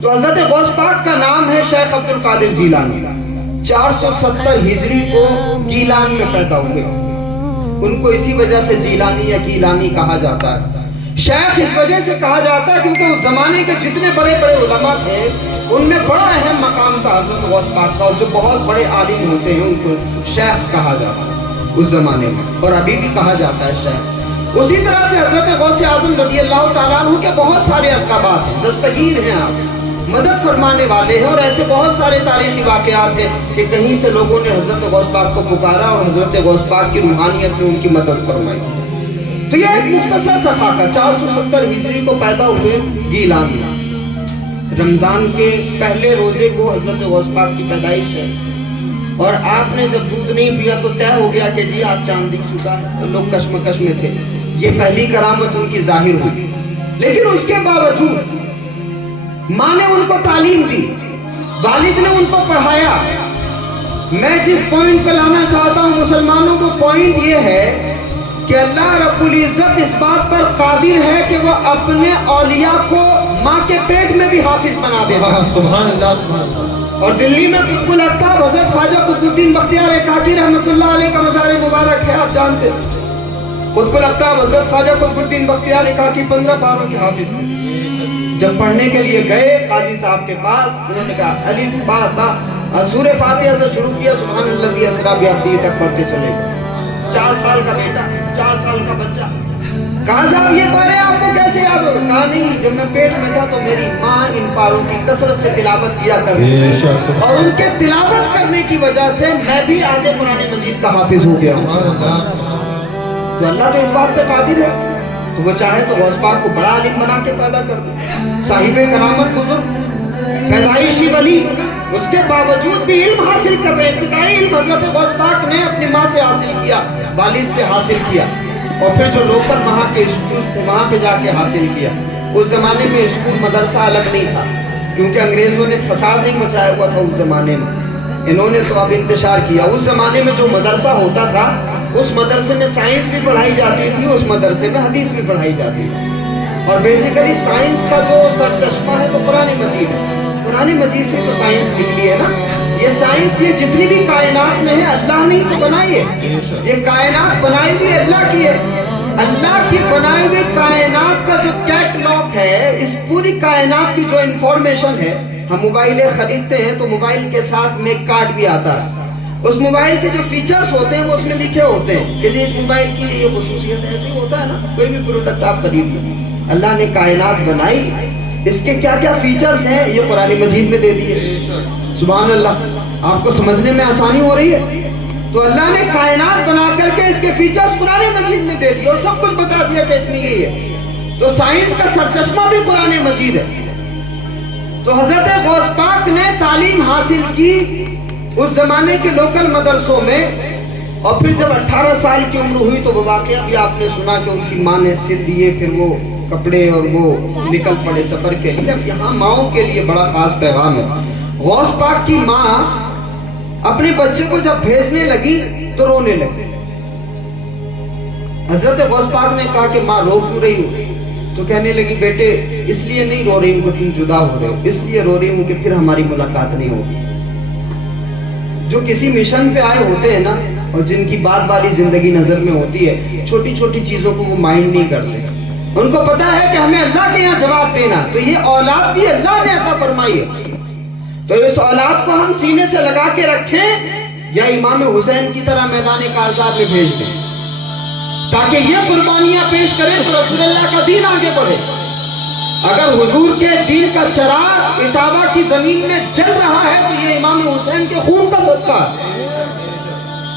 تو حضرت غوث پاک کا نام ہے شیخ عبد القادر جیلانی. 470 ہجری کو گیلان میں پیدا ہوئے. ان کو اسی وجہ سے جیلانی یا گیلانی کہا جاتا ہے. شیخ اس وجہ سے کہا جاتا ہے کیونکہ اس زمانے کے جتنے بڑے بڑے علماء تھے ان میں بڑا اہم مقام تھا حضرت غوث پاک کا, اور جو بہت بڑے عالم ہوتے ہیں ان کو شیخ کہا جاتا ہے اس زمانے میں, اور ابھی بھی کہا جاتا ہے شیخ. اسی طرح سے حضرت غوث اعظم رضی اللہ تعالیٰ عنہ کے بہت سارے القابات ہیں, دستگیر ہیں, آپ مدد فرمانے والے ہیں, اور ایسے بہت سارے تاریخی واقعات ہیں کہ کہیں سے لوگوں نے حضرت غوث پاک کو پکارا اور حضرت غوث پاک کی روحانیت میں ان کی مدد فرمائی. تو یہ ایک مختصر سا خاکہ. 470 ہجری کو پیدا ہوئے گیلان میں. رمضان کے پہلے روزے کو حضرت غوث پاک کی پیدائش ہے, اور آپ نے جب دودھ نہیں پیا تو طے ہو گیا کہ جی آج چاند دکھ چکا ہے. تو لوگ کشمکش میں تھے. یہ پہلی کرامت ان کی ظاہر ہوئی. لیکن اس کے باوجود ماں نے ان کو تعلیم دی, والد نے ان کو پڑھایا. میں جس پوائنٹ پہ لانا چاہتا ہوں مسلمانوں کو, پوائنٹ یہ ہے کہ اللہ رب العزت اس بات پر قادر ہے کہ وہ اپنے اولیاء کو ماں کے پیٹ میں بھی حافظ بنا دے. سبحان اللہ. اور دلی میں قطب الاقطاب حضرت خواجہ قطب الدین بختیار کاکی رحمۃ اللہ علیہ کا مزار مبارک ہے, آپ جانتے ہیں. قطب الاقطاب حضرت خواجہ قطب الدین بختیار کاکی 15 پاروں کے حافظ تھے. جب پڑھنے کے لیے گئے قاضی صاحب کے پاس, انہوں نے کہا الف با تا, سورہ فاتحہ سے شروع کیا, سبحان الذی اسری بعبدہ تک پڑھتے چلے. 4 سال کا بیٹا, 4 سال کا بچہ. کہا صاحب یہ پارے آپ کو کیسے یاد ہو؟ کہا نہیں, جب میں پیٹ میں تھا تو میری ماں ان پاروں کی کثرت سے تلاوت کیا کرتی تھی, اور ان کے تلاوت کرنے کی وجہ سے میں بھی آج قرآن مجید کا حافظ ہو گیا ہوں. تو اللہ تو اس بات پہ قادر ہے, تو وہ چاہے تو غوث پاک کو بڑا عالم بنا کے پیدا کر دے. صاحب کرامت بزرگ, پیدائشی ولی, اس کے باوجود بھی علم حاصل کر رہے. ابتدائی علم حضرت غوث پاک نے اپنی ماں سے حاصل کیا, والد سے حاصل کیا, اور پھر جو لوکل وہاں کے اسکول تھے وہاں پہ جا کے حاصل کیا. اس زمانے میں اسکول مدرسہ الگ نہیں تھا, کیونکہ انگریزوں نے فساد نہیں مچایا ہوا تھا اس زمانے میں. انہوں نے تو اب انتشار کیا. اس زمانے میں جو مدرسہ ہوتا تھا اس مدرسے میں سائنس بھی پڑھائی جاتی تھی, اس مدرسے میں حدیث بھی پڑھائی جاتی تھی. اور بیسیکلی سائنس کا جو سر چشمہ ہے تو قرآن مجید ہے. قرآن مجید سے تو سائنس نکلی ہے نا. یہ سائنس یہ جتنی بھی کائنات میں ہے اللہ نے تو بنائی ہے. یہ کائنات بنائی بھی اللہ کی ہے. اللہ کی بنائی ہوئی کائنات کا جو کیٹلاگ ہے, اس پوری کائنات کی جو انفارمیشن ہے, ہم موبائلیں خریدتے ہیں تو موبائل کے ساتھ میں ایک کارڈ بھی آتا ہے. اس موبائل کے جو فیچرز ہوتے ہیں وہ اس میں لکھے ہوتے ہیں کہ اس موبائل کی یہ خصوصیت ایسی ہوتا ہے نا. کوئی بھی پروڈکٹ آپ خرید لیں, اللہ نے کائنات بنائی, اس کے کیا کیا فیچرز ہیں یہ قرآن مجید میں دے دیے. سبحان اللہ. آپ کو سمجھنے میں آسانی ہو رہی ہے. تو اللہ نے کائنات بنا کر کے اس کے فیچرز قرآن مجید میں دے دیے اور سب کچھ بتا دیا کہ اس میں یہ ہے. تو سائنس کا سرچشمہ بھی قرآن مجید ہے. تو حضرت غوث پاک نے تعلیم حاصل کی اس زمانے کے لوکل مدرسوں میں, اور پھر جب 18 سال کی عمر ہوئی تو وہ واقعہ بھی آپ نے سنا کہ ان کی ماں نے سل دیے, پھر وہ کپڑے اور وہ نکل پڑے سفر کے لیے. اب یہاں ماؤں کے لیے بڑا خاص پیغام ہے. غوث پاک کی ماں اپنے بچے کو جب بھیجنے لگی تو رونے لگی. حضرت غوث پاک نے کہا کہ ماں رو کیوں رہی ہو؟ تو کہنے لگی بیٹے اس لیے نہیں رو رہی ہوں کہ تم جدا ہو رہے ہو, اس لیے رو رہی ہوں کہ پھر ہماری ملاقات نہیں ہوگی. جو کسی مشن پہ آئے ہوتے ہیں نا, اور جن کی بعد والی زندگی نظر میں ہوتی ہے, چھوٹی چھوٹی چیزوں کو وہ مائنڈ نہیں کرتے. ان کو پتا ہے کہ ہمیں اللہ کے یہاں جواب دینا. تو یہ اولاد بھی اللہ نے عطا فرمائی ہے, تو اس اولاد کو ہم سینے سے لگا کے رکھیں یا امام حسین کی طرح میدان کارزار میں بھیج دیں, تاکہ یہ قربانیاں پیش کریں تو رسول اللہ کا دین آگے بڑھے. اگر حضور کے دین کا چراغ اتابہ کی زمین میں جل رہا ہے تو یہ امام حسین کے خون کا صدقہ ہے.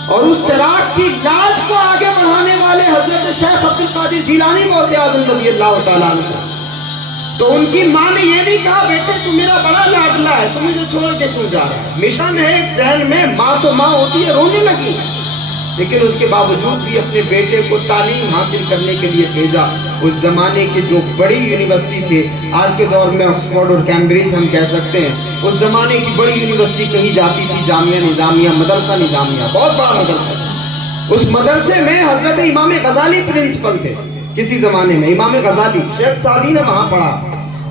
اور اس چراغ کی لاج کو آگے بڑھانے والے حضرت شیخ عبد القادر جیلانی غوث اعظم رضی اللہ تعالیٰ عنہ. تو ان کی ماں نے یہ نہیں کہا بیٹے تو میرا بڑا لاڈلا ہے, تو مجھے چھوڑ کے کیوں جا رہا ہے. مشن ہے ایک ذہن میں, ماں تو ماں ہوتی ہے, رونے لگی. لیکن اس کے باوجود بھی اپنے بیٹے کو تعلیم حاصل کرنے کے لیے بھیجا. اس زمانے کی جو بڑی یونیورسٹی تھی, آج کے دور میں آکسفورڈ اور کیمبرج ہم کہہ سکتے ہیں, اس زمانے کی بڑی یونیورسٹی کہی جاتی تھی جامعہ نظامیہ, مدرسہ نظامیہ, بہت بڑا مدرسہ تھا. اس مدرسے میں حضرت امام غزالی پرنسپل تھے کسی زمانے میں. امام غزالی, شیخ سعدی نے وہاں پڑھا,